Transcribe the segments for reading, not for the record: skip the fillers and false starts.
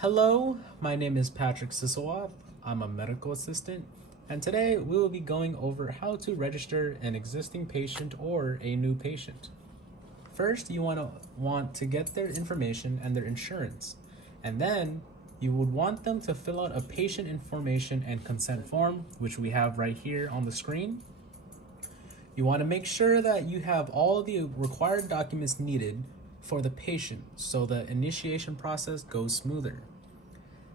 Hello, my name is Patrick Sisowath. I'm a medical assistant, and today we will be going over how to register an existing patient or a new patient. First, you want to get their information and their insurance, and then you would want them to fill out a patient information and consent form, which we have right here on the screen. You want to make sure that you have all the required documents needed for the patient so the initiation process goes smoother.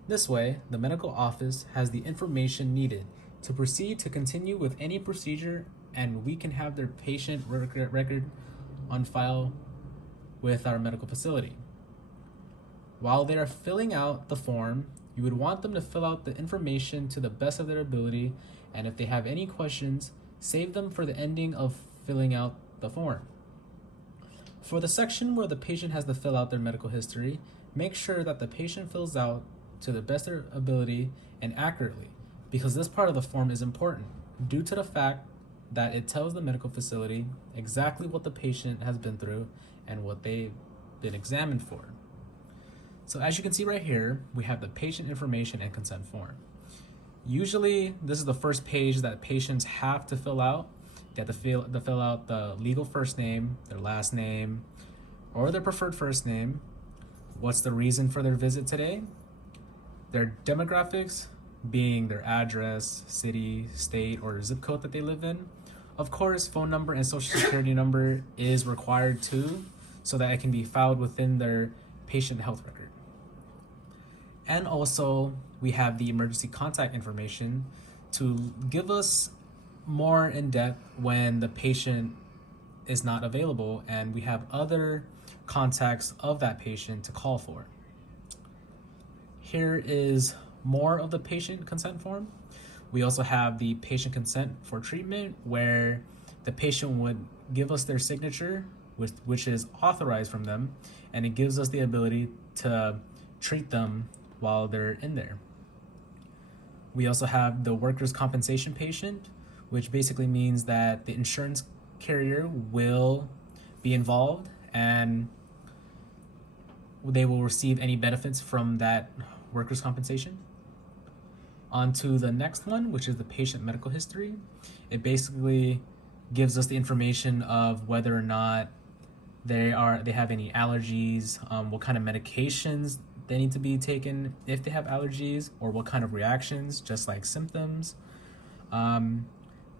This way, the medical office has the information needed to proceed to continue with any procedure, and we can have their patient record on file with our medical facility. While they are filling out the form, you would want them to fill out the information to the best of their ability, and if they have any questions, save them for the ending of filling out the form. For the section where the patient has to fill out their medical history, make sure that the patient fills out to the best of their ability and accurately, because this part of the form is important due to the fact that it tells the medical facility exactly what the patient has been through and what they've been examined for. So as you can see right here, we have the patient information and consent form. Usually, this is the first page that patients have to fill out. They have to fill out the legal first name, their last name, or their preferred first name, what's the reason for their visit today, their demographics, being their address, city, state, or zip code that they live in. Of course, phone number and social security number is required too, so that it can be filed within their patient health record. And also, we have the emergency contact information to give us more in depth when the patient is not available and we have other contacts of that patient to call for. Here is more of the patient consent form. We also have the patient consent for treatment, where the patient would give us their signature, which is authorized from them, and it gives us the ability to treat them while they're in there. We also have the workers' compensation patient, which basically means that the insurance carrier will be involved and they will receive any benefits from that workers' compensation. On to the next one, which is the patient medical history. It basically gives us the information of whether or not they have any allergies, what kind of medications they need to be taken if they have allergies, or what kind of reactions, just like symptoms,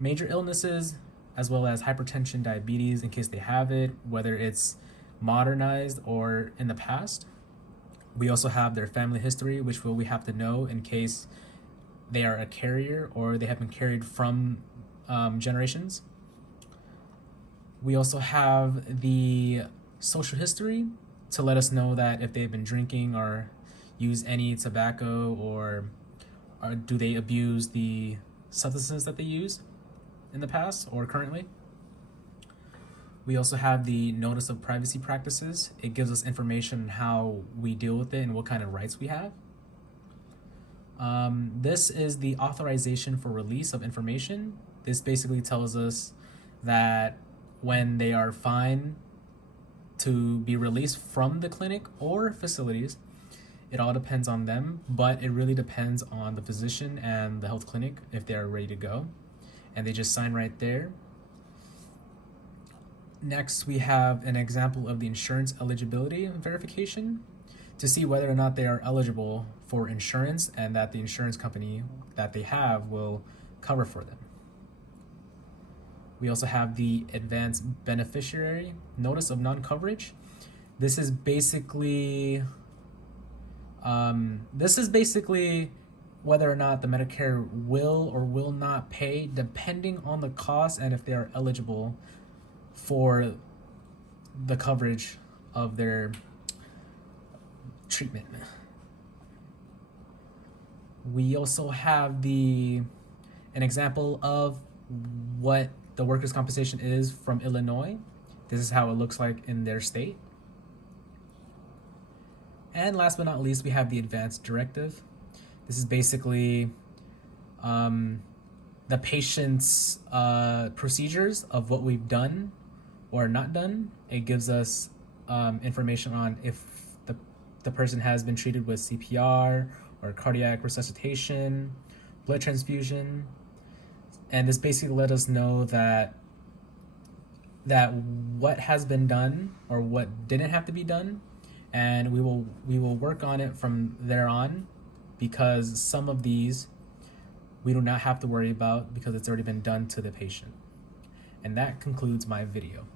major illnesses, as well as hypertension, diabetes, in case they have it, whether it's modernized or in the past. We also have their family history, which we have to know in case they are a carrier or they have been carried from generations. We also have the social history to let us know that if they've been drinking or use any tobacco, or do they abuse the substances that they use in the past or currently. We also have the notice of privacy practices. It gives us information on how we deal with it and what kind of rights we have. This is the authorization for release of information. This basically tells us that when they are fine to be released from the clinic or facilities, it all depends on them, but it really depends on the physician and the health clinic if they are ready to go. And they just sign right there. Next, we have an example of the insurance eligibility verification to see whether or not they are eligible for insurance and that the insurance company that they have will cover for them. We also have the advanced beneficiary notice of non-coverage. This is basically whether or not the Medicare will or will not pay, depending on the cost and if they are eligible for the coverage of their treatment. We also have an example of what the workers' compensation is from Illinois. This is how it looks like in their state. And last but not least, we have the advanced directive. This is basically the patient's procedures of what we've done or not done. It gives us information on if the person has been treated with CPR or cardiac resuscitation, blood transfusion, and this basically let us know that what has been done or what didn't have to be done, and we will work on it from there on, because some of these we do not have to worry about because it's already been done to the patient. And that concludes my video.